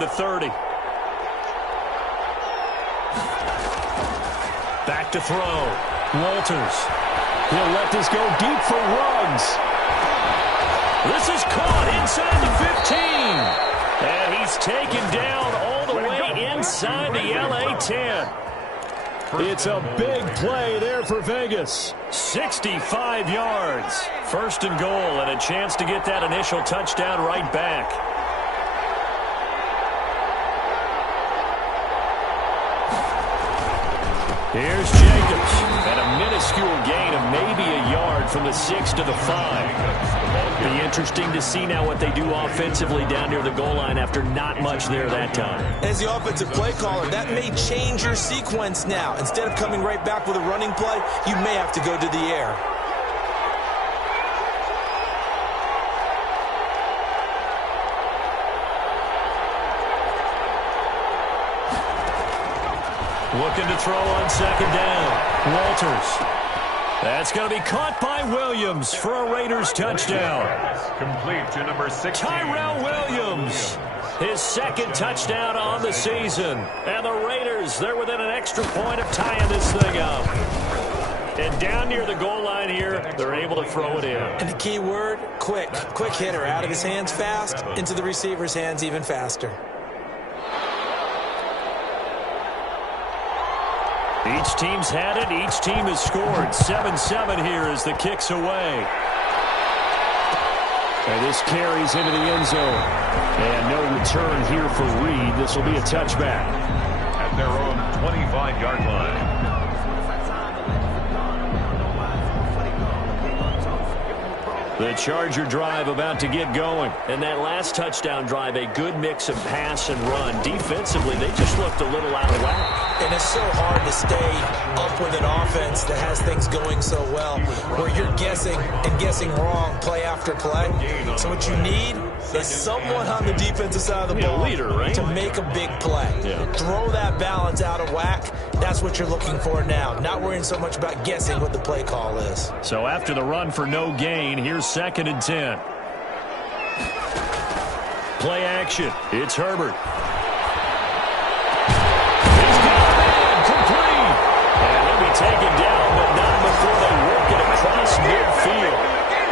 The 30. Back to throw. Walters. He'll let this go deep for Ruggs. This is caught inside the 15. And he's taken down all the way inside the LA 10. It's a big play there for Vegas. 65 yards. First and goal, and a chance to get that initial touchdown right back. Here's Jacobs, and a minuscule gain of maybe a yard from the 6 to the 5. Be interesting to see now what they do offensively down near the goal line after not much there that time. As the offensive play caller, that may change your sequence now. Instead of coming right back with a running play, you may have to go to the air. Looking to throw on second down. Walters. That's going to be caught by Williams for a Raiders touchdown. Complete to number 16. Tyrell Williams. His second touchdown on the season. And the Raiders, they're within an extra point of tying this thing up. And down near the goal line here, they're able to throw it in. And the key word, quick. Quick hitter. Out of his hands fast, into the receiver's hands even faster. Each team's had it. Each team has scored. 7-7 here as the kick's away. And this carries into the end zone. And no return here for Reed. This will be a touchback. At their own 25-yard line. The Charger drive about to get going. And that last touchdown drive, a good mix of pass and run. Defensively, they just looked a little out of whack. And it's so hard to stay up with an offense that has things going so well, where you're guessing and guessing wrong play after play. So what you need is someone on the defensive side of the ball leader, right? to make a big play. Yeah. Throw that balance out of whack. That's what you're looking for now. Not worrying so much about guessing what the play call is. So after the run for no gain, here's 2nd and 10. Play action. It's Herbert. Taken down, but not before they work it across midfield.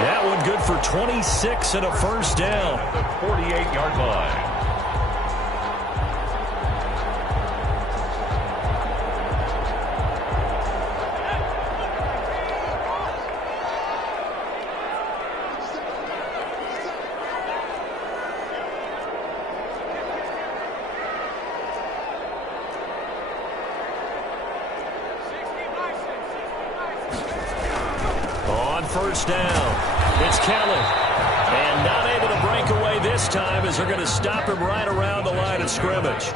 That one good for 26 and a first down. The 48-yard line. First down. It's Kelly. And not able to break away this time as they're going to stop him right around the line of scrimmage.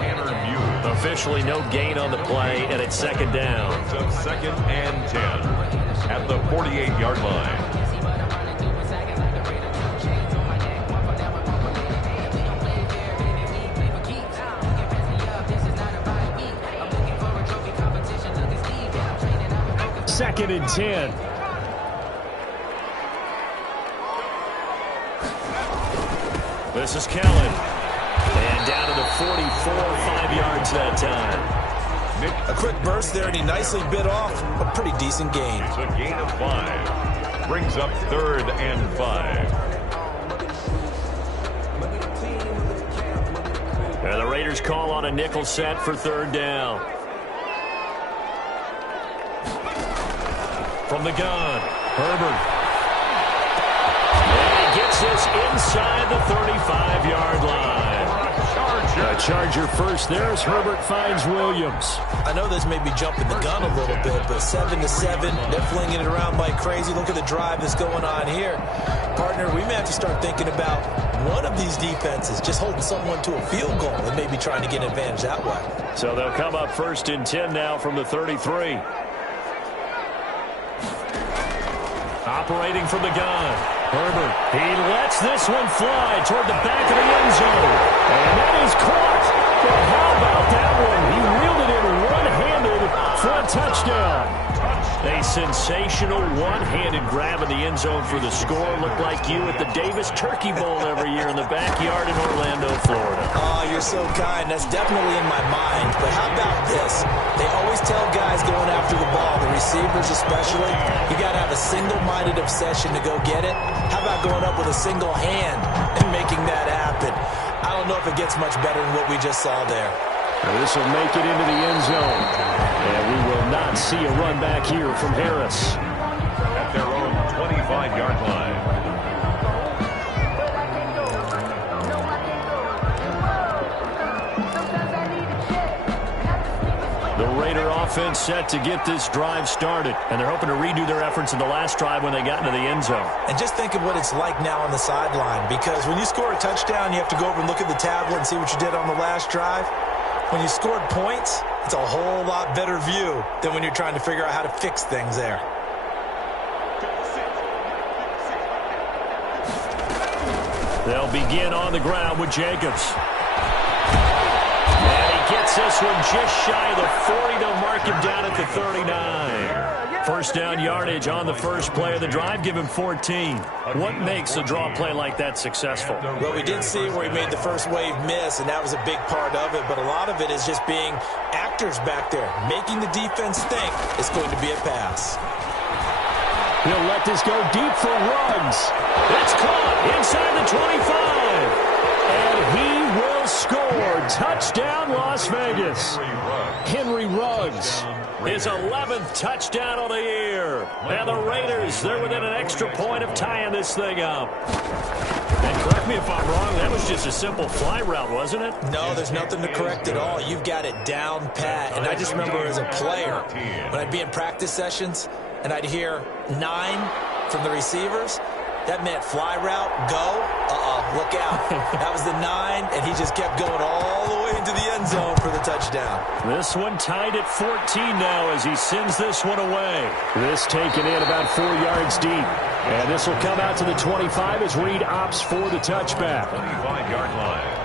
Officially no gain on the play, and it's 2nd down. So 2nd and 10 at the 48-yard line. Second and 10. This is Kelly. And down to the 44, 5 yards that time. A quick burst there, and he nicely bit off a pretty decent gain. It's a gain of 5. Brings up 3rd and 5. And the Raiders call on a nickel set for 3rd down. From the gun, Herbert. Gets this inside the 35-yard line. A Charger first there as Herbert finds Williams. I know this may be jumping the gun a little bit, but 7-7, they're flinging it around like crazy. Look at the drive that's going on here. Partner, we may have to start thinking about one of these defenses just holding someone to a field goal and maybe trying to get an advantage that way. So they'll come up 1st and 10 now from the 33. Operating from the gun. Herbert, he lets this one fly toward the back of the end zone. And that is caught. But how about that one? He reeled it in one-handed for a touchdown. A sensational one-handed grab in the end zone for the score. Looked like you at the Davis Turkey Bowl every year in the backyard in Orlando, Florida. Oh, you're so kind. That's definitely in my mind. But how about this? They always tell guys going after the ball, the receivers especially, you got to have a single-minded obsession to go get it. How about going up with a single hand and making that happen? I don't know if it gets much better than what we just saw there. This will make it into the end zone. And we will not see a run back here from Harris. At their own 25-yard line. The Raider offense set to get this drive started. And they're hoping to redo their efforts in the last drive when they got into the end zone. And just think of what it's like now on the sideline. Because when you score a touchdown, you have to go over and look at the tablet and see what you did on the last drive. When you scored points, it's a whole lot better view than when you're trying to figure out how to fix things there. They'll begin on the ground with Jacobs. And he gets this one just shy of the 40. They'll mark him down at the 39. First down yardage on the first play of the drive. Give him 14. What makes a draw play like that successful? Well, we did see where he made the first wave miss, and that was a big part of it. But a lot of it is just being actors back there, making the defense think it's going to be a pass. He'll let this go deep for Ruggs. It's caught inside the 25. And he will score. Touchdown, Las Vegas. Henry Ruggs. His 11th touchdown of the year. And the Raiders, they're within an extra point of tying this thing up. And correct me if I'm wrong, that was just a simple fly route, wasn't it? No, there's nothing to correct at all. You've got it down pat. And I just remember as a player, when I'd be in practice sessions and I'd hear 9 from the receivers, that meant fly route, go, look out. That was the 9, and he just kept going all the way into the end zone for the touchdown. This one tied at 14 now as he sends this one away. This taken in about 4 yards deep. And this will come out to the 25 as Reed opts for the touchback. 25-yard line.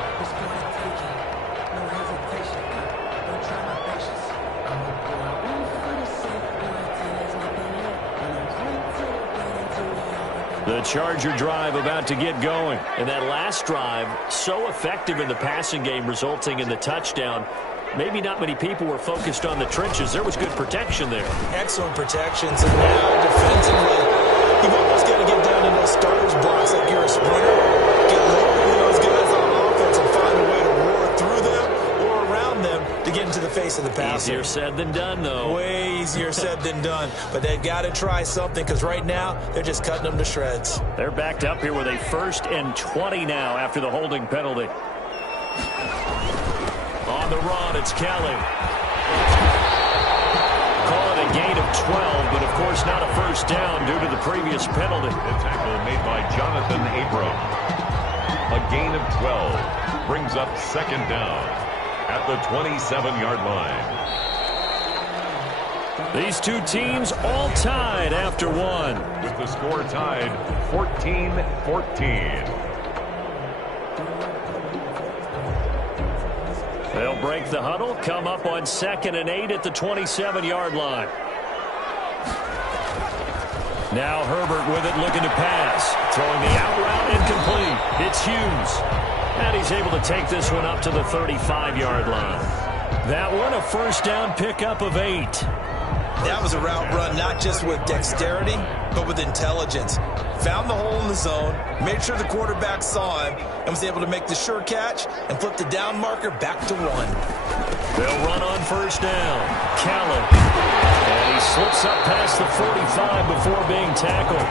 The Charger drive about to get going. And that last drive, so effective in the passing game, resulting in the touchdown. Maybe not many people were focused on the trenches. There was good protection there. Excellent protections. And now defensively, you've almost got to get down in those starters blocks like you're a sprinter. Get low to those guys on offense and find a way to roar through them or around them to get into the face of the passer. Easier said than done, though. Way easier said than done. But they've got to try something because right now they're just cutting them to shreds. They're backed up here with a 1st and 20 now after the holding penalty. On the run, it's Kelly. Call it a gain of 12, but of course not a first down due to the previous penalty. The tackle made by Jonathan Abram. A gain of 12 brings up 2nd down at the 27-yard line. These two teams all tied after one. With the score tied 14-14. They'll break the huddle, come up on 2nd and 8 at the 27-yard line. Now Herbert with it, looking to pass. Throwing the out route, incomplete. It's Hughes. And he's able to take this one up to the 35-yard line. That one a first down pickup of 8. That was a route run not just with dexterity, but with intelligence. Found the hole in the zone, made sure the quarterback saw him, and was able to make the sure catch and flip the down marker back to 1. They'll run on first down. Callan. And he slips up past the 45 before being tackled.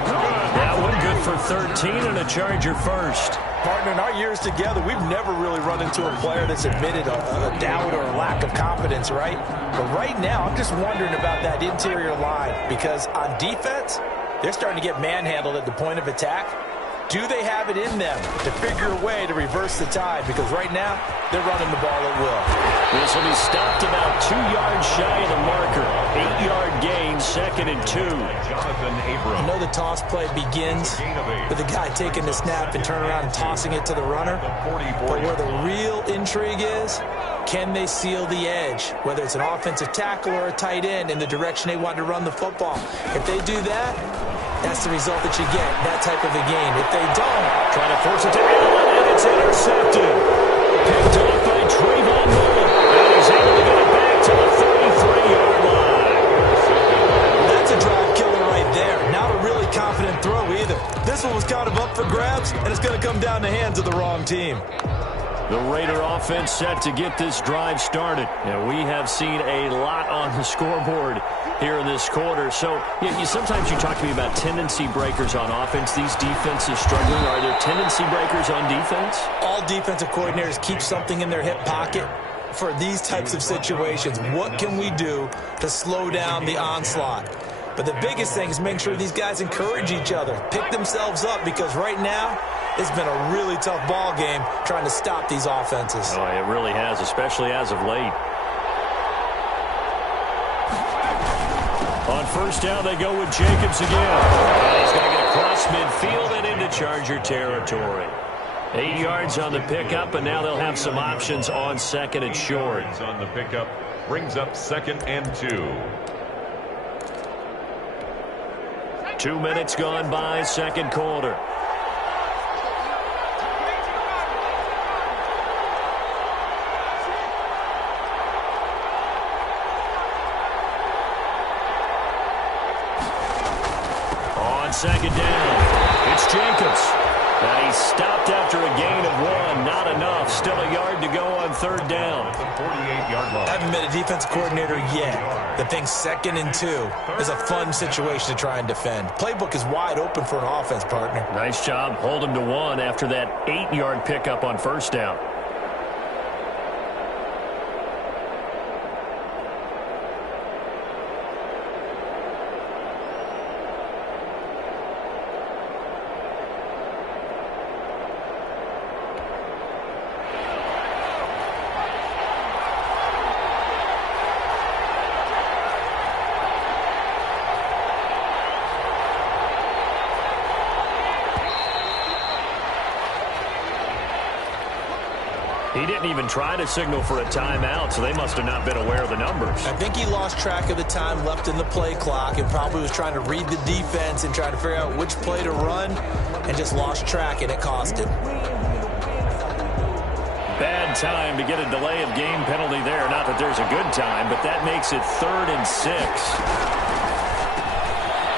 That one good for 13 and a Charger first. Partner, in our years together, we've never really run into a player that's admitted a doubt or a lack of confidence, right? But right now, I'm just wondering about that interior line because on defense, they're starting to get manhandled at the point of attack. Do they have it in them to figure a way to reverse the tide? Because right now, they're running the ball at will. This will be stopped about 2 yards shy of the marker. 8-yard gain. means 2nd and 2. I know the toss play begins with the guy taking the snap and turning around and tossing it to the runner. But where the real intrigue is, can they seal the edge, whether it's an offensive tackle or a tight end, in the direction they want to run the football? If they do that, that's the result that you get, that type of a game. If they don't, trying to force it to Allen, and it's intercepted. Picked off by Trayvon Mullen, and he's able to get it back to the 33-yard line. That's a drive killer right there. Not a really confident throw either. This one was kind of up for grabs, and it's going to come down the hands of the wrong team. The Raider offense set to get this drive started. And we have seen a lot on the scoreboard here in this quarter. So sometimes you talk to me about tendency breakers on offense. These defenses struggling. Are there tendency breakers on defense? All defensive coordinators keep something in their hip pocket for these types of situations. What can we do to slow down the onslaught? But the biggest thing is making sure these guys encourage each other, pick themselves up, because right now it's been a really tough ball game trying to stop these offenses. Oh, it really has, especially as of late. On first down, they go with Jacobs again. And he's going to get across midfield and into Charger territory. 8 yards on the pickup, and now they'll have some options on 2nd and short. On the pickup brings up 2nd and 2. 2 minutes gone by, second quarter. On 2nd down, it's Jacobs. And he's stopped after a gain of 1. Not enough. Still a yard to go on 3rd down. 48-yard line. Haven't been a defensive coordinator yet. The thing 2nd and 2 is a fun situation to try and defend. Playbook is wide open for an offense, partner. Nice job. Hold him to 1 after that 8-yard pickup on first down. He didn't even try to signal for a timeout, so they must have not been aware of the numbers. I think he lost track of the time left in the play clock and probably was trying to read the defense and trying to figure out which play to run and just lost track, and it cost him. Bad time to get a delay of game penalty there. Not that there's a good time, but that makes it 3rd and 6.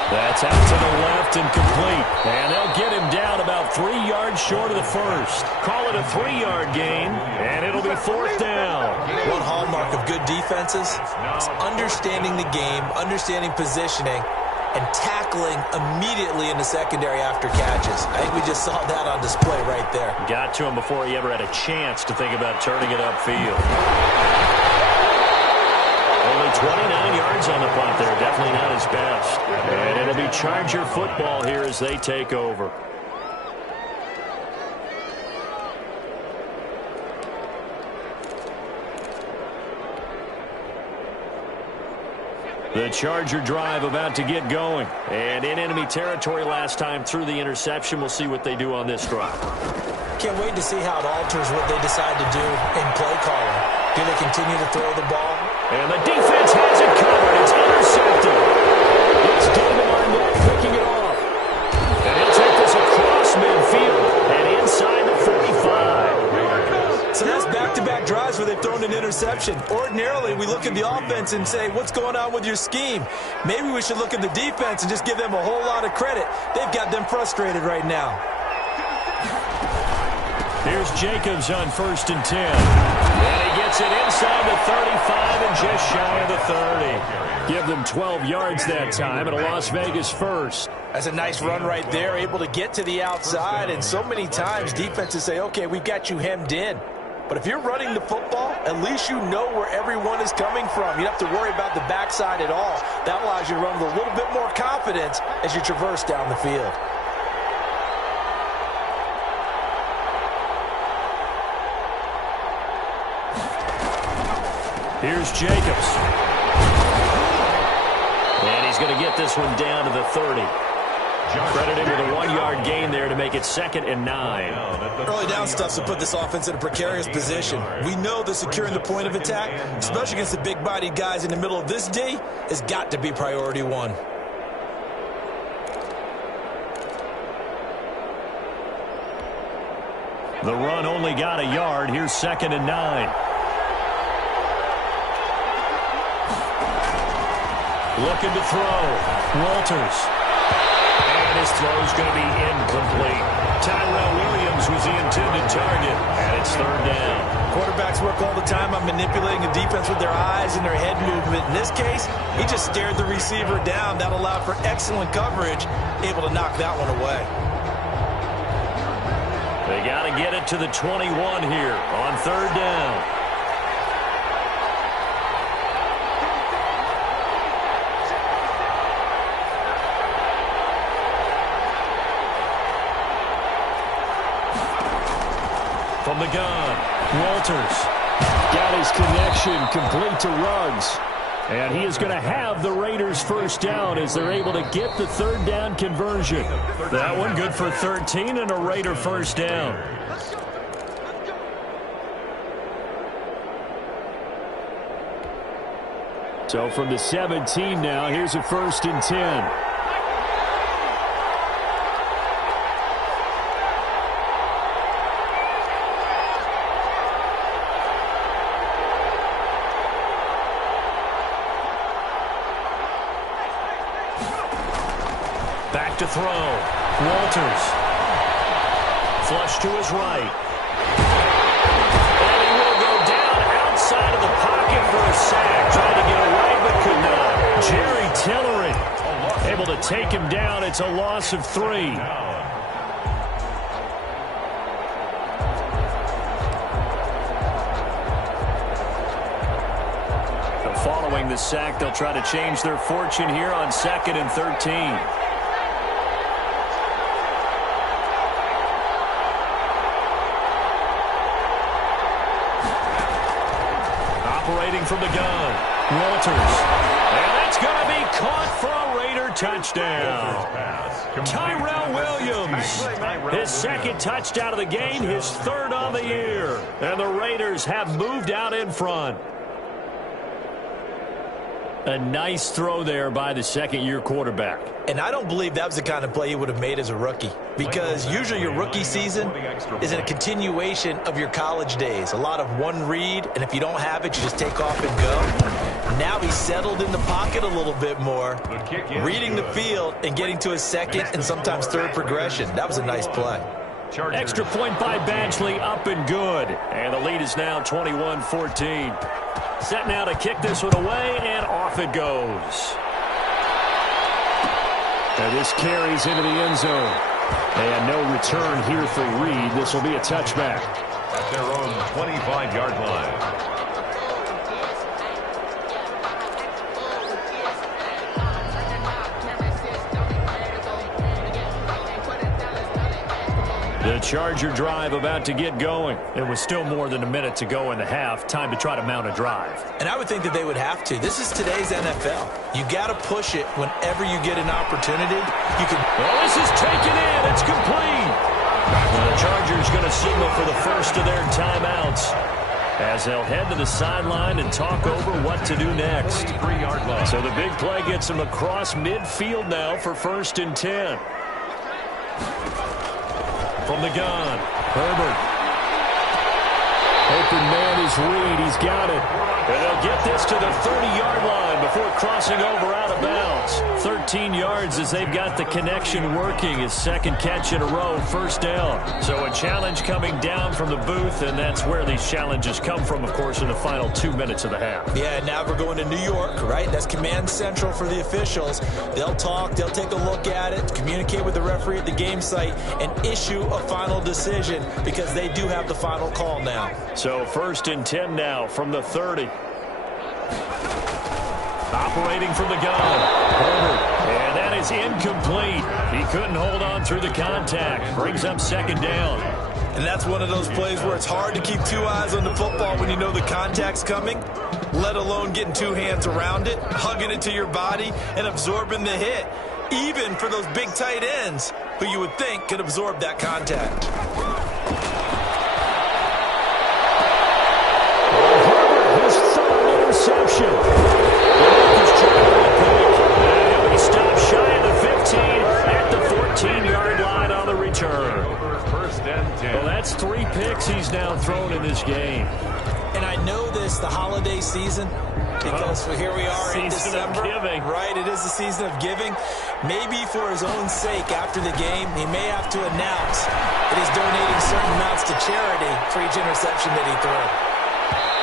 That's out to the left and complete. And they'll get him down about 3 yards short of the first. Call it a 3-yard gain, and it'll be 4th down. One hallmark of good defenses is understanding the game, understanding positioning, and tackling immediately in the secondary after catches. I think we just saw that on display right there. Got to him before he ever had a chance to think about turning it upfield. Only 29 yards on the punt there. Definitely not his best. And it'll be Charger football here as they take over. The Charger drive about to get going. And in enemy territory last time through the interception. We'll see what they do on this drive. Can't wait to see how it alters what they decide to do in play calling. Do they continue to throw the ball? And the defense has it covered. It's intercepted. It's David Arnett picking it off. And he'll take this across midfield and inside the 45. So that's back-to-back drives where they've thrown an interception. Ordinarily, we look at the offense and say, what's going on with your scheme? Maybe we should look at the defense and just give them a whole lot of credit. They've got them frustrated right now. Here's Jacobs on 1st and 10. And he gets it inside the 35 and just shy of the 30. Give them 12 yards that time and a Las Vegas first. That's a nice run right there, able to get to the outside. And so many times defenses say, okay, we've got you hemmed in. But if you're running the football, at least you know where everyone is coming from. You don't have to worry about the backside at all. That allows you to run with a little bit more confidence as you traverse down the field. Here's Jacobs. And he's going to get this one down to the 30. Credited with a 1-yard gain there to make it 2nd and 9. Early down stuff to put this offense in a precarious position. We know that securing the point of attack, especially against the big-bodied guys in the middle of this D, has got to be priority 1. The run only got a yard. Here's 2nd and 9. Looking to throw. Walters. And his throw's going to be incomplete. Tyrell Williams was the intended target, and it's 3rd down. Quarterbacks work all the time on manipulating the defense with their eyes and their head movement. In this case, he just stared the receiver down. That allowed for excellent coverage, able to knock that one away. They got to get it to the 21 here on 3rd down. From the gun, Walters got his connection complete to Ruggs. And he is going to have the Raiders' first down as they're able to get the 3rd down conversion. That one good for 13 and a Raider first down. So from the 17 now, here's a 1st and 10. To throw. Walters. Flush to his right. And he will go down outside of the pocket for a sack. Tried to get away but could not. Jerry Tillery able to take him down. It's a loss of 3. Following the sack, they'll try to change their fortune here on 2nd and 13. Operating from the gun, Walters. And that's going to be caught for a Raider touchdown. Tyrell Williams, his 2nd touchdown of the game, his 3rd on the year. And the Raiders have moved out in front. A nice throw there by the 2nd-year quarterback. And I don't believe that was the kind of play he would have made as a rookie, because usually your rookie season is a continuation of your college days. A lot of one read, and if you don't have it, you just take off and go. Now he's settled in the pocket a little bit more, reading the field and getting to his 2nd and sometimes 3rd progression. That was a nice play. Extra point by Badgley, up and good. And the lead is now 21-14. Set now to kick this one away, and off it goes. And this carries into the end zone. And no return here for Reed. This will be a touchback. At their own 25-yard line. The Charger drive about to get going. It was still more than a minute to go in the half. Time to try to mount a drive. And I would think that they would have to. This is today's NFL. You got to push it whenever you get an opportunity. You can. Well, this is taken in. It's complete. And the Chargers going to signal for the first of their timeouts as they'll head to the sideline and talk over what to do next. So the big play gets them across midfield now for 1st and 10. From the gun, Herbert. Open man is Reed. He's got it. And they'll get this to the 30-yard line before crossing over out of bounds. 13 yards as they've got the connection working. His 2nd catch in a row, 1st down. So a challenge coming down from the booth, and that's where these challenges come from, of course, in the final 2 minutes of the half. Yeah, now we're going to New York, right? That's command central for the officials. They'll talk, they'll take a look at it, communicate with the referee at the game site, and issue a final decision because they do have the final call now. So 1st and 10 now from the 30. Operating from the gun, Herbert, and that is incomplete. He couldn't hold on through the contact. Brings up 2nd down. And that's one of those plays where it's hard to keep two eyes on the football when you know the contact's coming, let alone getting two hands around it, hugging it to your body, and absorbing the hit, even for those big tight ends who you would think could absorb that contact. His third interception. And he stopped shy of the 15 at the 14-yard line on the return. First and 10. Well, that's 3 picks he's now thrown in this game. And I know this, the holiday season, because here we are in December. Giving. Right, it is the season of giving. Maybe for his own sake after the game, he may have to announce that he's donating certain amounts to charity for each interception that he threw.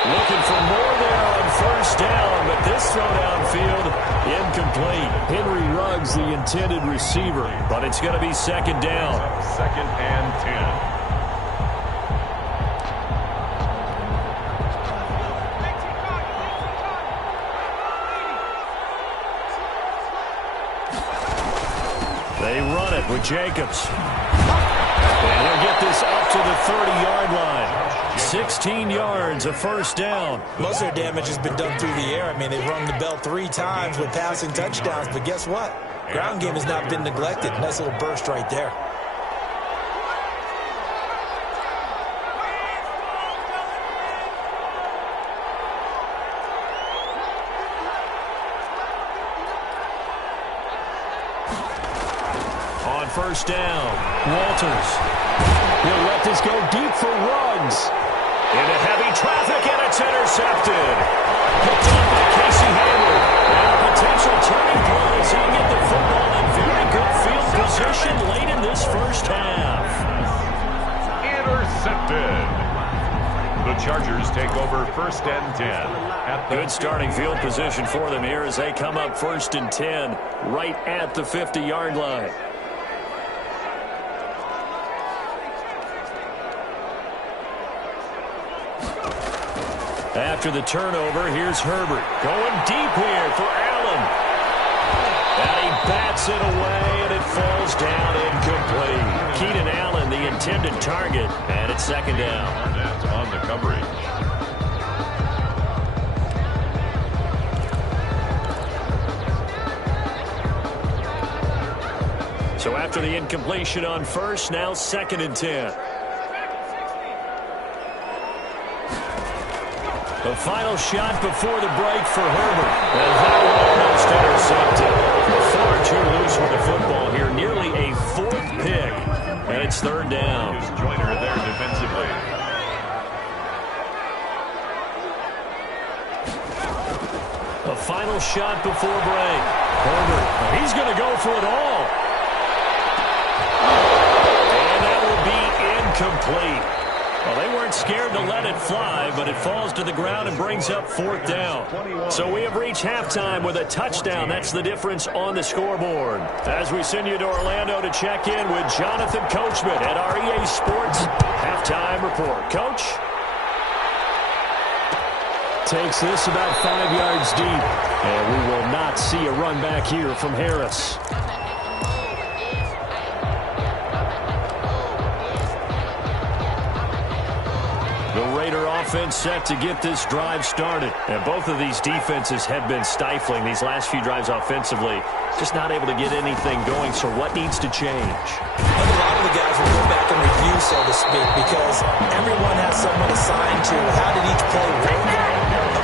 Looking for more there on first down, but this throw downfield incomplete. Henry Ruggs, the intended receiver, but it's going to be second down. Second and 10. They run it with Jacobs. And he'll get this up to the 30-yard line. 16 yards, a first down. Most of their damage has been done through the air. I mean, they've rung the bell 3 times with passing touchdowns, but guess what? Ground game has not been neglected. Nice little burst right there. On first down, Walters. He'll let this go deep for Ruggs. Into heavy traffic, and it's intercepted. Picked up by Casey Hayward. And a potential turning point as he'll get the football in very good field position late in this first half. Intercepted. The Chargers take over first and 10. Good starting field position for them here as they come up first and 10 right at the 50-yard line. After the turnover, here's Herbert. Going deep here for Allen. And he bats it away, and it falls down incomplete. Keenan Allen, the intended target, and it's second down. That's on the coverage. So after the incompletion on first, now second and 10. The final shot before the break for Herbert. And that almost intercepted. Far too loose with the football here. Nearly a 4th pick. And it's third down. Here's Joyner there defensively. The final shot before break. Herbert, he's going to go for it all. And that will be incomplete. Well, they weren't scared to let it fly, but it falls to the ground and brings up 4th down. So we have reached halftime with a touchdown. That's the difference on the scoreboard. As we send you to Orlando to check in with Jonathan Coachman at our EA Sports Halftime Report. Coach? Takes this about 5 yards deep. And we will not see a run back here from Harris. The Raider offense set to get this drive started. And both of these defenses have been stifling these last few drives offensively. Just not able to get anything going, so what needs to change? I think a lot of the guys will go back and review, so to speak, because everyone has someone assigned to how did each play work.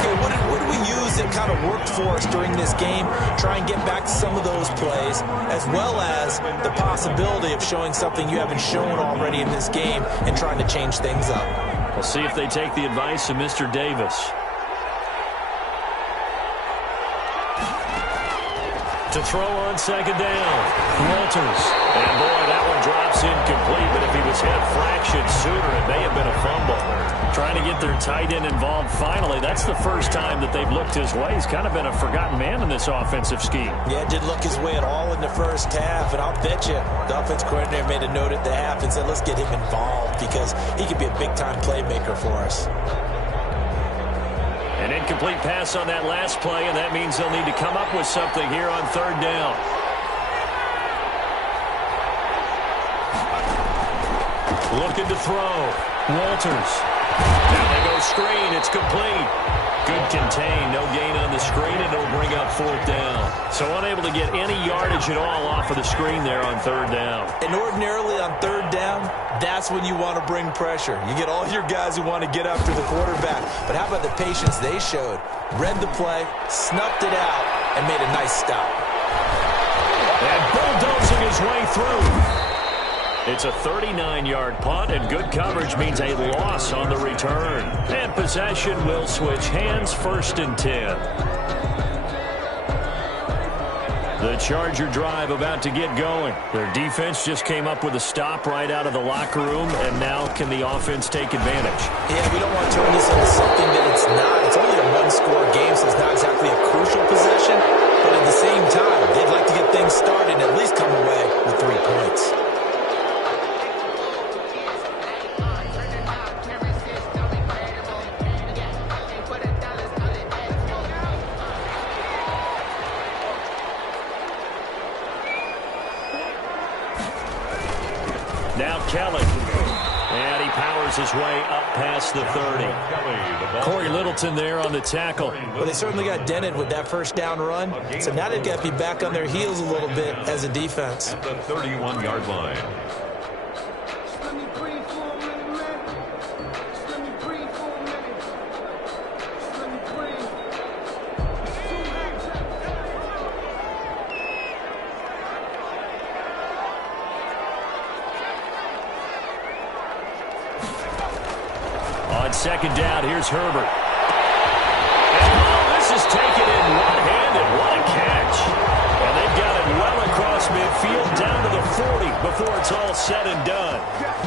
Okay, what do we use that kind of worked for us during this game? Try and get back to some of those plays, as well as the possibility of showing something you haven't shown already in this game and trying to change things up. We'll see if they take the advice of Mr. Davis. To throw on second down, Walters. And boy, that one drops incomplete, but if he was hit a fraction sooner, it may have been a fumble. Trying to get their tight end involved finally. That's the first time that they've looked his way. He's kind of been a forgotten man in this offensive scheme. Yeah, it didn't look his way at all in the first half, and I'll bet you the offense coordinator made a note at the half and said, let's get him involved because he could be a big-time playmaker for us. An incomplete pass on that last play, and that means they'll need to come up with something here on third down. Looking to throw. Walters. Now they go screen. It's complete. Good contain. No gain on the screen, and it'll bring up 4th down. So unable to get any yardage at all off of the screen there on 3rd down. And ordinarily on 3rd down, that's when you want to bring pressure. You get all your guys who want to get after the quarterback. But how about the patience they showed? Read the play, snuffed it out, and made a nice stop. And bulldozing his way through. It's a 39-yard punt, and good coverage means a loss on the return. And possession will switch hands, 1st and 10. The Charger drive about to get going. Their defense just came up with a stop right out of the locker room, and now can the offense take advantage? Yeah, we don't want to turn this into something that it's not. It's only a one-score game, so it's not exactly a crucial possession. But at the same time, they'd like to get things started and at least come away with 3 points. Now Kelly. And he powers his way up past the 30. Corey Littleton there on the tackle. Well, they certainly got dented with that 1st down run. So now they've got to be back on their heels a little bit as a defense. At the 31-yard line. On 2nd down, here's Herbert. And this is taken in one-handed. What a catch. And they've got it well across midfield down to the 40 before it's all said and done.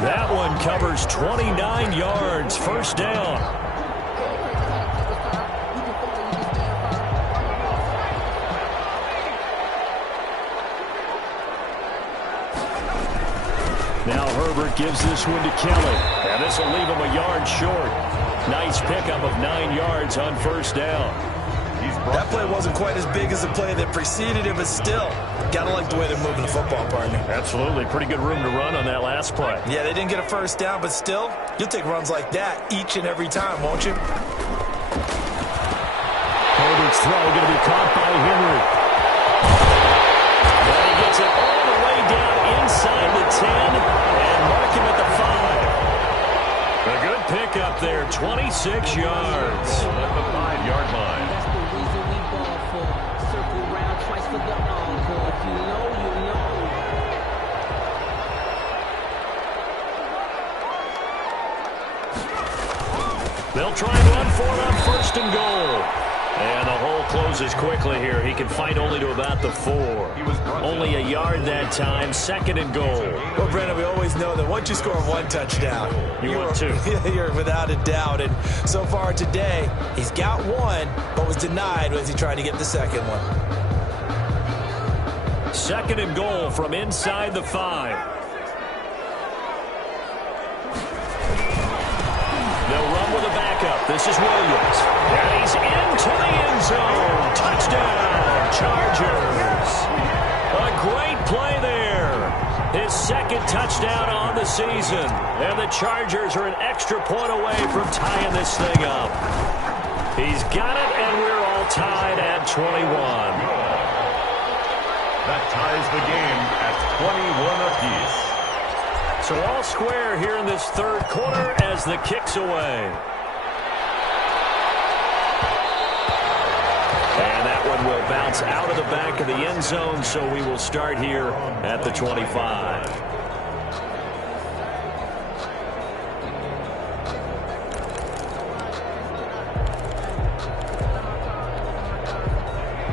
That one covers 29 yards, 1st down. Now Herbert gives this one to Kelly. And this will leave him a yard short. Nice pickup of 9 yards on 1st down. That play wasn't quite as big as the play that preceded it, but still, gotta like the way they're moving the football, partner. Absolutely. Pretty good room to run on that last play. Yeah, they didn't get a 1st down, but still, you'll take runs like that each and every time, won't you? Herbert's throw going to be caught by Henry. And he gets it all the way down inside the 10 and mark him at the 5. A good pickup there, 26 yards. At the 5-yard line. That's the reason we ball for. Circle round twice for the encore. If you know, you know. They'll try and run for it on 1st and goal. And the hole closes quickly here. He can fight only to about the 4. Only a yard that time, 2nd and goal. Well, Brandon, we always know that once you score 1 touchdown, You want 2. You're without a doubt. And so far today, he's got 1, but was denied as he tried to get the 2nd one. 2nd and goal from inside the 5. They'll run with a backup. This is Williams. And he's into the end zone. Touchdown, Chargers. A great play there. His 2nd touchdown on the season. And the Chargers are an extra point away from tying this thing up. He's got it, and we're all tied at 21. That ties the game at 21 apiece. So all square here in this 3rd quarter as the kick's away. And that one will bounce out of the back of the end zone, so we will start here at the 25.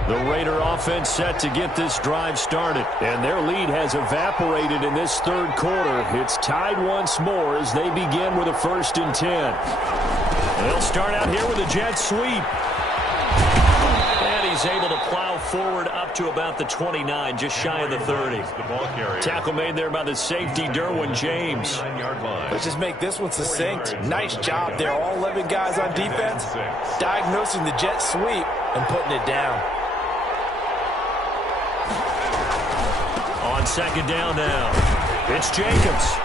The Raider offense set to get this drive started, and their lead has evaporated in this 3rd quarter. It's tied once more as they begin with a 1st and 10. They'll start out here with a jet sweep. And he's able to plow forward up to about the 29, just shy of the 30. The ball carrier. Tackle made there by the safety, Derwin James. 9-yard line. Let's just make this one succinct. Nice job there. All 11 guys on defense diagnosing the jet sweep and putting it down. On 2nd down now, it's Jacobs.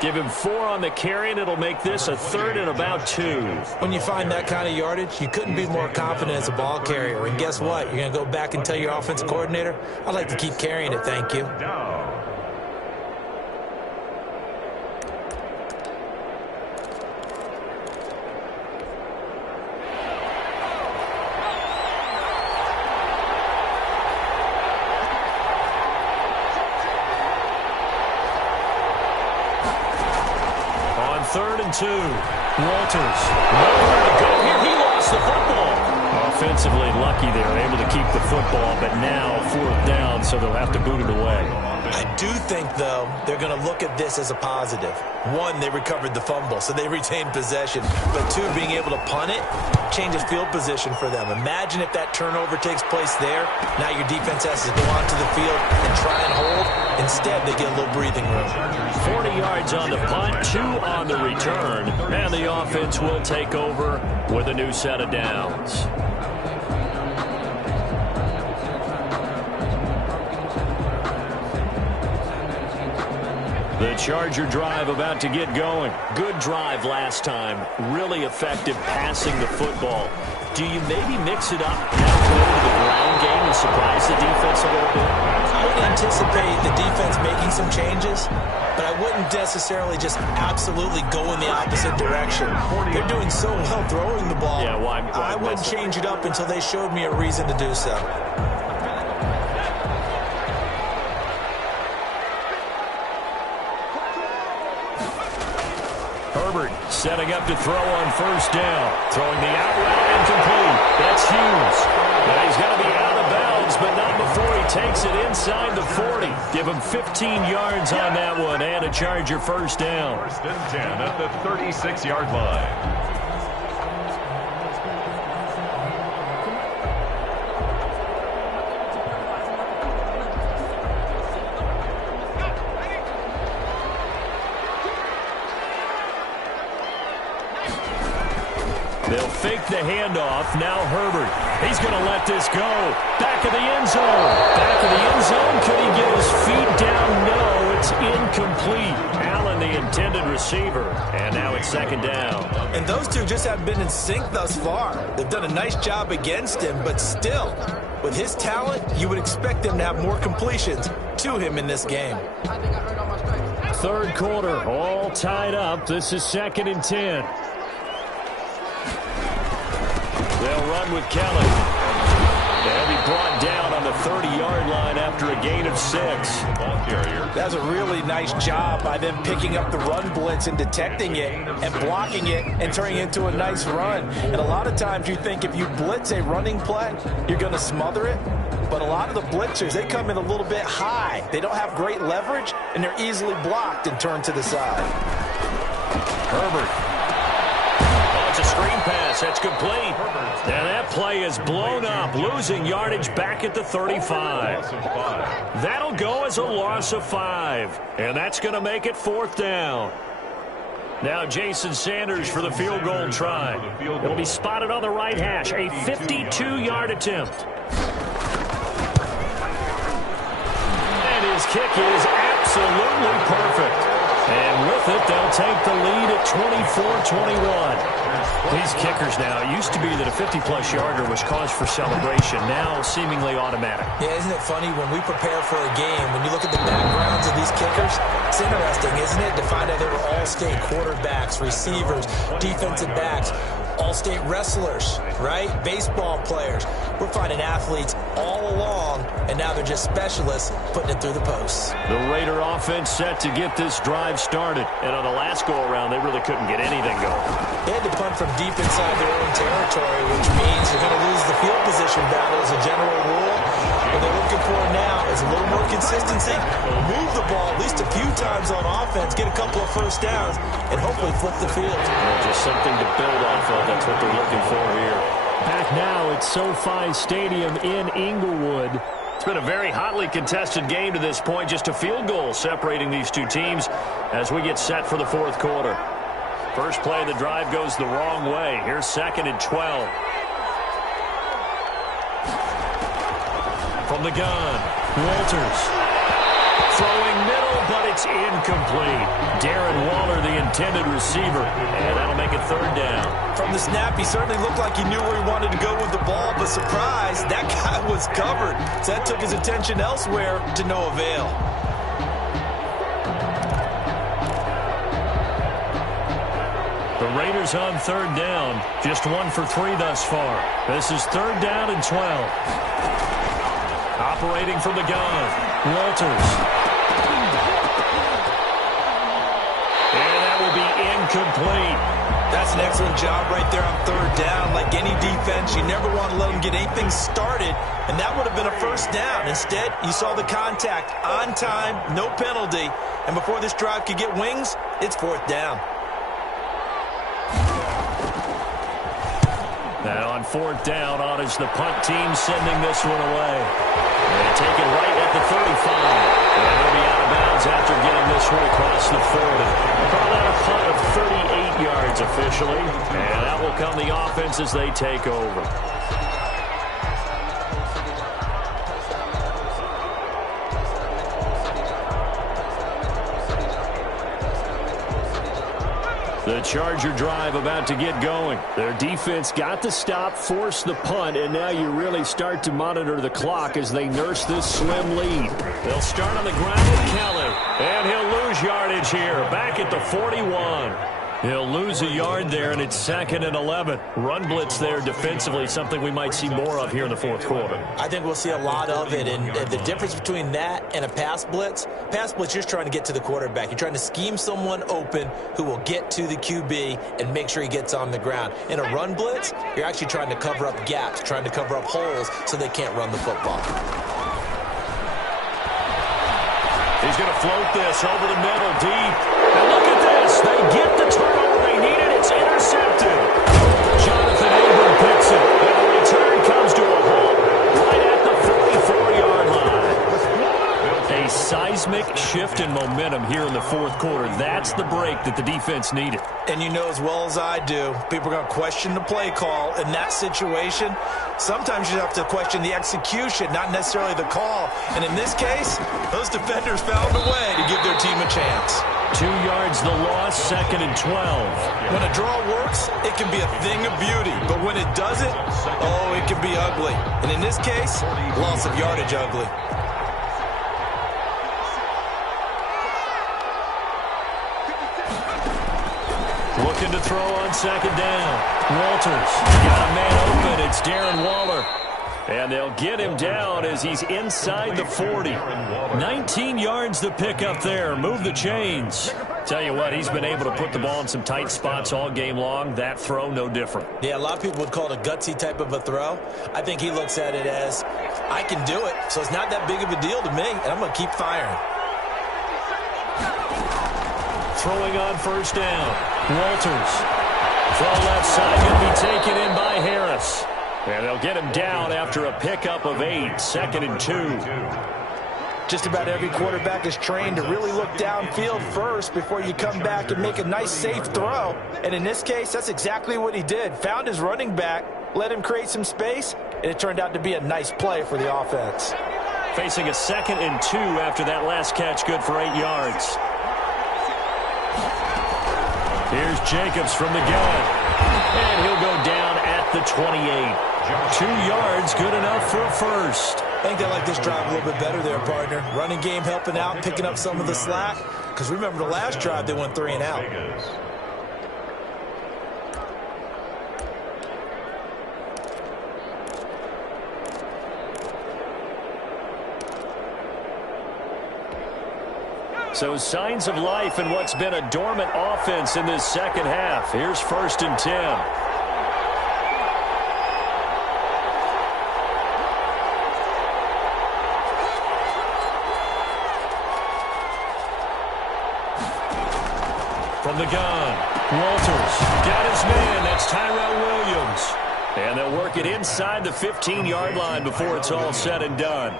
Give him 4 on the carry, and it'll make this a 3rd and about 2. When you find that kind of yardage, you couldn't be more confident as a ball carrier. And guess what? You're going to go back and tell your offensive coordinator, I'd like to keep carrying it, thank you. On 3rd and 2, Walters. Nowhere to go here. He lost the football. Offensively lucky they were able to keep the football, but now 4th down, so they'll have to boot it away. I do think, though, they're going to look at this as a positive. 1, they recovered the fumble, so they retained possession. But 2, being able to punt it changes field position for them. Imagine if that turnover takes place there. Now your defense has to go onto the field and try and hold. Instead, they get a little breathing room. 40 yards on the punt, 2 on the return, and the offense will take over with a new set of downs. The Charger drive about to get going. Good drive last time. Really effective passing the football. Do you maybe mix it up now go to the ground game and surprise the defense a little bit? I would anticipate the defense making some changes, but I wouldn't necessarily just absolutely go in the opposite direction. They're doing so well throwing the ball. Yeah, why I wouldn't change it up until they showed me a reason to do so. Herbert setting up to throw on 1st down. Throwing the out route incomplete. That's Hughes. And he's going to be out of bounds, but not before he takes it inside the 40. Give him 15 yards on that one and a Charger 1st down. 1st and 10 at the 36-yard line. They'll fake the handoff. Now Herbert. He's going to let this go. Back of the end zone. Back of the end zone. Could he get his feet down? No, it's incomplete. Allen, the intended receiver. And now it's 2nd down. And those two just haven't been in sync thus far. They've done a nice job against him, but still, with his talent, you would expect them to have more completions to him in this game. 3rd quarter, all tied up. This is 2nd and 10. They'll run with Kelly. They'll be brought down on the 30-yard line after a gain of 6. Ball carrier. That's a really nice job by them picking up the run blitz and detecting it and blocking it and turning it into a nice run. And a lot of times you think if you blitz a running play, you're going to smother it. But a lot of the blitzers, they come in a little bit high. They don't have great leverage, and they're easily blocked and turned to the side. Herbert. Oh, it's a screen pass. That's complete. And that play is blown up, losing yardage back at the 35. That'll go as a loss of 5. And that's going to make it 4th down. Now Jason Sanders for the field goal try. It'll be spotted on the right hash. A 52-yard attempt. And his kick is absolutely perfect. And with it, they'll take the lead at 24-21. These kickers now, it used to be that a 50-plus yarder was cause for celebration. Now seemingly automatic. Yeah, isn't it funny when we prepare for a game, when you look at the backgrounds of these kickers, it's interesting, isn't it, to find out they were all-state quarterbacks, receivers, defensive backs, all-state wrestlers, right? Baseball players. We're finding athletes all along, and now they're just specialists putting it through the posts. The Raider offense set to get this drive started. And on the last go-around, they really couldn't get anything going. They had to punt from deep inside their own territory, which means they're going to lose the field position battle as a general rule. What they're looking for now is a little more consistency, move the ball at least a few times on offense, get a couple of 1st downs, and hopefully flip the field. Just something to build off of. That's what they're looking for here. Back now at SoFi Stadium in Inglewood. It's been a very hotly contested game to this point. Just a field goal separating these two teams as we get set for the 4th quarter. First play of the drive goes the wrong way. Here's 2nd and 12. From the gun, Walters. Throwing middle, but it's incomplete. Darren Waller, the intended receiver, and that'll make it third down. From the snap, he certainly looked like he knew where he wanted to go with the ball, but surprise, that guy was covered. So that took his attention elsewhere to no avail. The Raiders on third down, just 1 for 3 thus far. This is third down and 12. Operating from the gun, Walters. And that will be incomplete. That's an excellent job right there on third down. Like any defense, you never want to let them get anything started, and that would have been a first down. Instead, you saw the contact on time, no penalty, and before this drive could get wings, it's fourth down. Now on fourth down, on is the punt team sending this one away. They take it right at the 35. And they'll be out of bounds after getting this one across the 40. Call that a punt of 38 yards officially. And that will come the offense as they take over. The Charger drive about to get going. Their defense got the stop, forced the punt, and now you really start to monitor the clock as they nurse this slim lead. They'll start on the ground with Kelly, and he'll lose yardage here, back at the 41. He'll lose a yard there, and it's 2nd and 11. Run blitz there defensively, something we might see more of here in the fourth quarter. I think we'll see a lot of it, and the difference between that and a pass blitz, you're just trying to get to the quarterback. You're trying to scheme someone open who will get to the QB and make sure he gets on the ground. In a run blitz, you're actually trying to cover up gaps, trying to cover up holes so they can't run the football. He's going to float this over the middle, deep. And look at this. They get the turnover they needed. It's intercepted. Jonathan Abram picks it. And the return comes to a halt right at the 44-yard line. A seismic shift in momentum here in the fourth quarter. That's the break that the defense needed. And you know as well as I do, people are going to question the play call in that situation. Sometimes you have to question the execution, not necessarily the call. And in this case, those defenders found a way to give their team a chance. 2 yards the loss, 2nd and 12. When a draw works, it can be a thing of beauty. But when it doesn't, oh, it can be ugly. And in this case, loss of yardage ugly. Looking to throw on 2nd down. Walters got a man open. It's Darren Waller. And they'll get him down as he's inside the 40. 19 yards to pick up there. Move the chains. Tell you what, he's been able to put the ball in some tight spots all game long. That throw, no different. Yeah, a lot of people would call it a gutsy type of a throw. I think he looks at it as, I can do it, so it's not that big of a deal to me, and I'm going to keep firing. Throwing on first down. Walters. Throw left side going to be taken in by Harris. And they'll get him down after a pickup of 8. 2nd and 2. Just about every quarterback is trained to really look downfield first before you come back and make a nice, safe throw. And in this case, that's exactly what he did. Found his running back, let him create some space, and it turned out to be a nice play for the offense. Facing a 2nd and 2 after that last catch, good for 8 yards. Here's Jacobs from the gun. And he'll go down at the 28. 2 yards, good enough for a first. I think they like this drive a little bit better there, partner. Running game helping out, picking up some of the slack. Because remember the last drive, they went 3 and out. So signs of life in what's been a dormant offense in this second half. Here's 1st and 10. From the gun, Walters got his man. That's Tyrell Williams. And they'll work it inside the 15-yard line before it's all said and done.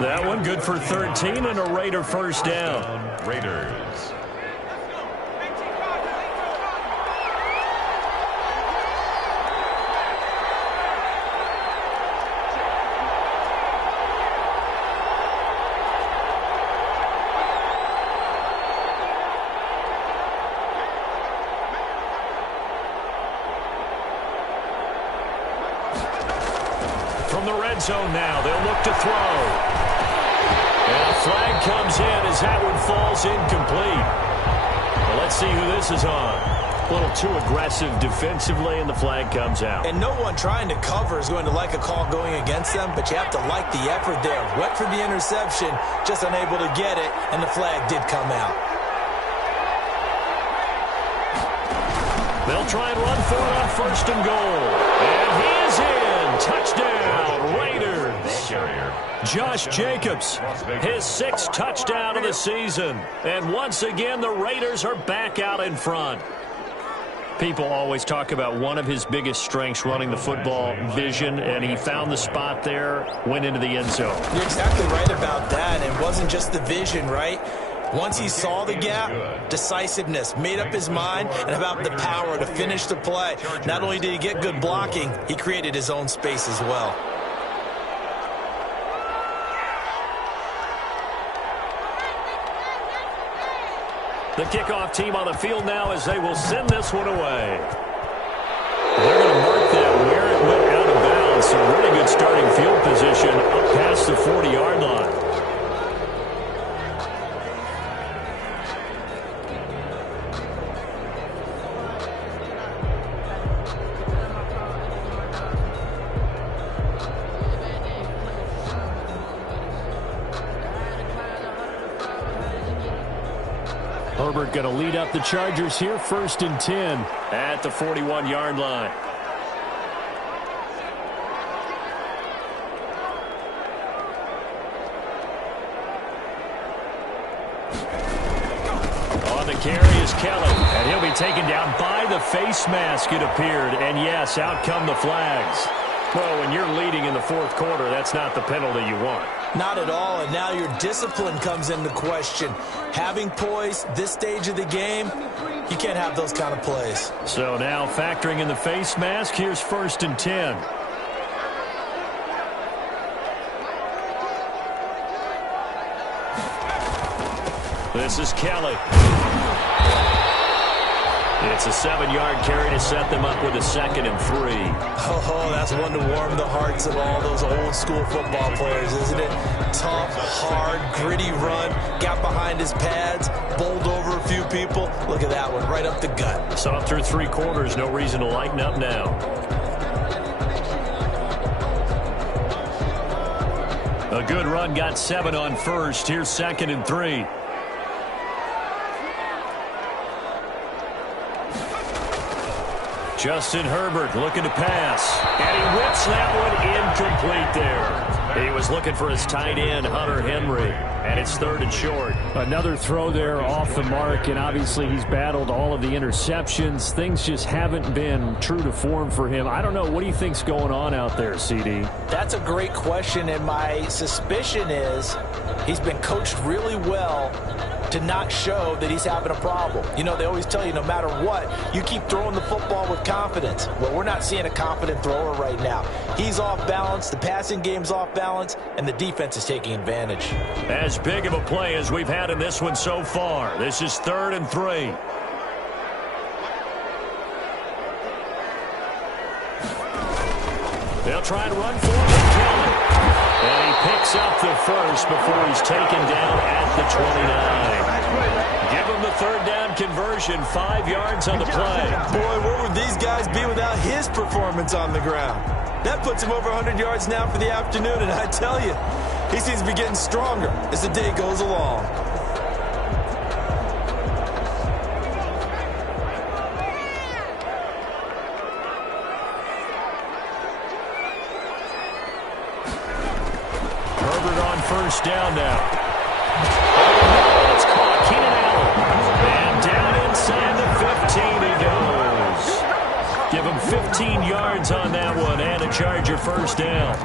That one good for 13 and a Raider first down. Raiders. From the red zone now, they'll look to throw. And a flag comes in as that one falls incomplete. Well, let's see who this is on. A little too aggressive defensively, and the flag comes out. And no one trying to cover is going to like a call going against them, but you have to like the effort there. Went for the interception, just unable to get it, and the flag did come out. They'll try and run for it on 1st and goal. And he is in. Touchdown, Raiders. Josh Jacobs, his 6th touchdown of the season. And once again, the Raiders are back out in front. People always talk about one of his biggest strengths running the football, vision, and he found the spot there, went into the end zone. You're exactly right about that. It wasn't just the vision, right? Once he saw the gap, decisiveness, made up his mind, and about the power to finish the play. Not only did he get good blocking, he created his own space as well. The kickoff team on the field now as they will send this one away. They're going to mark that where it went out of bounds. So really good starting field position up past the 40-yard line. Herbert going to lead up the Chargers here, 1st and 10 at the 41-yard line. On the carry is Kelly, and he'll be taken down by the face mask, it appeared. And yes, out come the flags. Well, when you're leading in the 4th quarter, that's not the penalty you want. Not at all, and now your discipline comes into question. Having poise this stage of the game, you can't have those kind of plays. So now factoring in the face mask, here's 1st and 10. This is Kelly. It's a 7-yard carry to set them up with a 2nd and 3. Oh, that's one to warm the hearts of all those old school football players, isn't it? Tough, hard, gritty run, got behind his pads, bowled over a few people. Look at that one, right up the gut. So up through 3 quarters, no reason to lighten up now. A good run, got 7 on 1st. Here's 2nd and 3. Justin Herbert looking to pass. And he whips that one incomplete there. He was looking for his tight end, Hunter Henry. And it's 3rd and short. Another throw there off the mark, and obviously he's battled all of the interceptions. Things just haven't been true to form for him. I don't know. What do you think's going on out there, CD? That's a great question, and my suspicion is he's been coached really well to not show that he's having a problem. You know, they always tell you no matter what, you keep throwing the football with confidence. Well, we're not seeing a confident thrower right now. He's off balance, the passing game's off balance, and the defense is taking advantage. As big of a play as we've had in this one so far. This is 3rd and 3. They'll try and run for it. And he picks up the 1st before he's taken down at the 29. Give him the 3rd down conversion, 5 yards on the play. Boy, where would these guys be without his performance on the ground? That puts him over 100 yards now for the afternoon, and I tell you, he seems to be getting stronger as the day goes along. Herbert on 1st down now. It's caught. Keenan Allen. And down inside the 15 he goes. Give him 15 yards on that one and a Charger 1st down.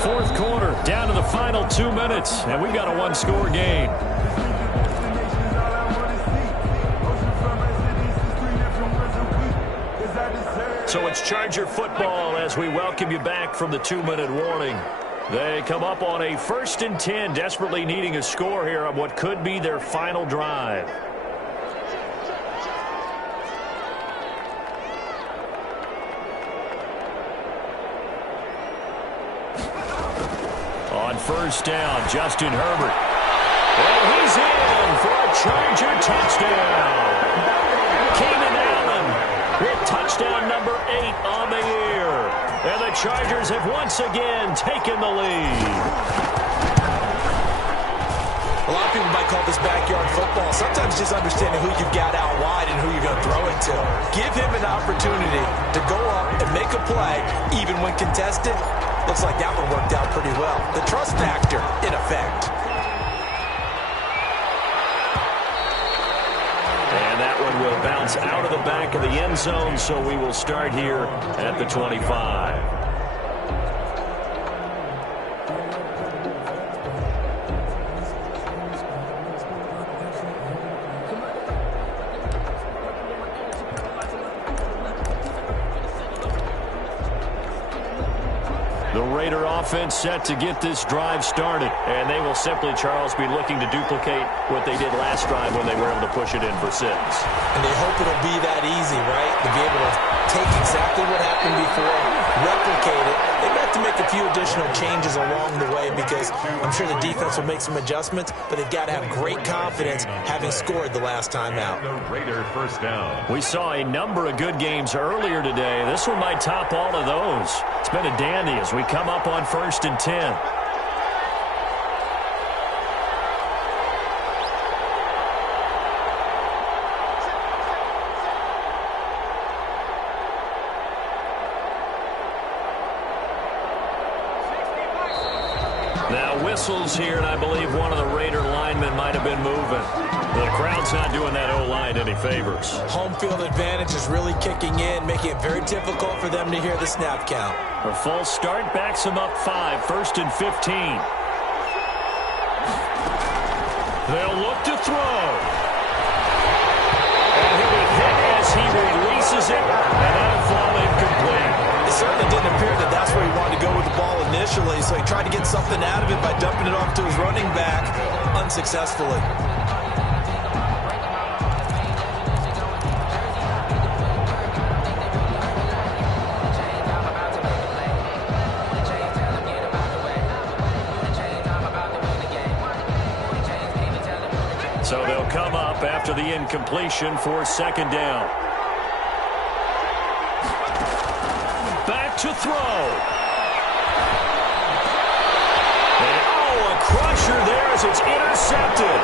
4th quarter, down to the final 2 minutes, and we've got a 1-score game. So it's Charger football as we welcome you back from the 2-minute warning. They come up on a 1st and 10, desperately needing a score here on what could be their final drive. first down. Justin Herbert. And he's in for a Charger touchdown. Keenan Allen with touchdown number 8 on the year. And the Chargers have once again taken the lead. A lot of people might call this backyard football. Sometimes just understanding who you've got out wide and who you're going to throw it to. Give him an opportunity to go up and make a play, even when contested. Looks like that one worked out pretty well. The trust factor, in effect. And that one will bounce out of the back of the end zone, so we will start here at the 25. The Raider offense set to get this drive started, and they will simply, Charles, be looking to duplicate what they did last drive when they were able to push it in for 6. And they hope it'll be that easy, right? To be able to take exactly what happened before, replicate it. They have to make a few additional changes along the way because I'm sure the defense will make some adjustments, but they've got to have great confidence having scored the last time out. The Raider first down. We saw a number of good games earlier today. This one might top all of those. It's been a dandy as we come up on 1st and 10. Now whistles here, and I believe one of the Raider linemen might have been moving. The crowd's not doing that O-line any favors. Home field advantage is really kicking in, making it very difficult for them to hear the snap count. A false start backs him up 5, 1st and 15. They'll look to throw. And he'll be hit as he releases it, and that'll fall incomplete. It certainly didn't appear that that's where he wanted to go with the ball initially, so he tried to get something out of it by dumping it off to his running back unsuccessfully. So they'll come up after the incompletion for 2nd down. Back to throw. And a crusher there as it's intercepted.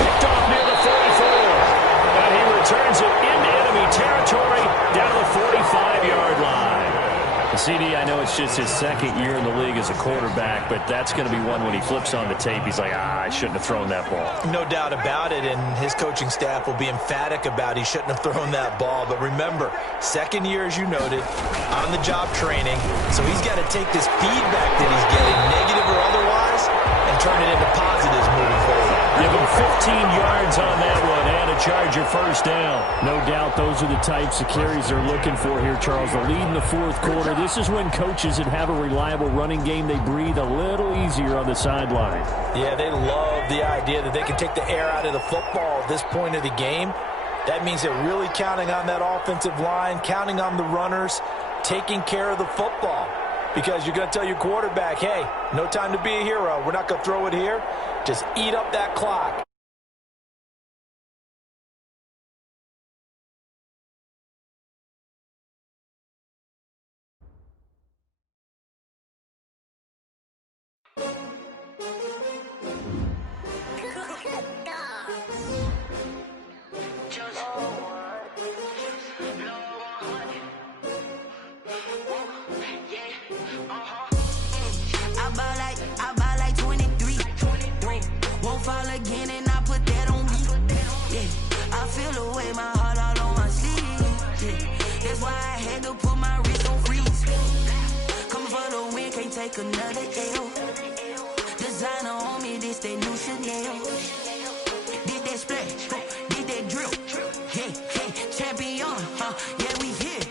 Picked off near the 44. And he returns it into enemy territory down to the 45-yard line. CD, I know it's just his 2nd year in the league as a quarterback, but that's going to be one when he flips on the tape, he's like, I shouldn't have thrown that ball. No doubt about it, and his coaching staff will be emphatic about he shouldn't have thrown that ball. But remember, 2nd year, as you noted, on-the-job training, so he's got to take this feedback that he's getting, negative or otherwise, and turn it into positives moving forward. Give him 15 yards on that one and a Charger first down. No doubt those are the types of carries they're looking for here, Charles. The lead in the 4th quarter. This is when coaches that have a reliable running game, they breathe a little easier on the sideline. Yeah, they love the idea that they can take the air out of the football at this point of the game. That means they're really counting on that offensive line, counting on the runners, taking care of the football. Because you're going to tell your quarterback, hey, no time to be a hero. We're not going to throw it here. Just eat up that clock. Another L. Designer on me, this that new Chanel. Did that splash, did that drill. Hey, champion, yeah, we here.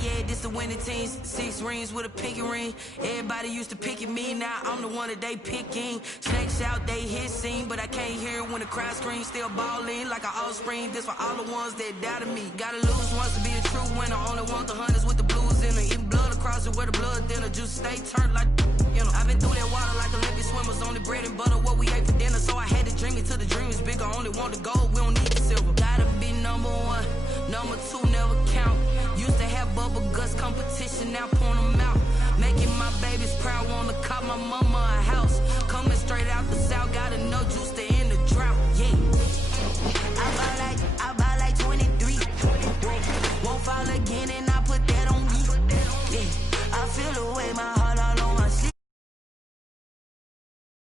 Yeah, this the winning teams. 6 rings with a pinky ring. Everybody used to pick at me, now I'm the one that they picking. Snakes out, they hit scene, but I can't hear when the crowd screams. Still balling like an offspring. This for all the ones that doubted me. Gotta lose once to be a true winner. Only want the hunters with the blues in the even blood. cross it where the blood thinner. Juice stay turned like, you know. I've been through that water like Olympic swimmers. Only bread and butter, what we ate for dinner. So I had to dream it till the dream is bigger. Only want the gold, we don't need the silver.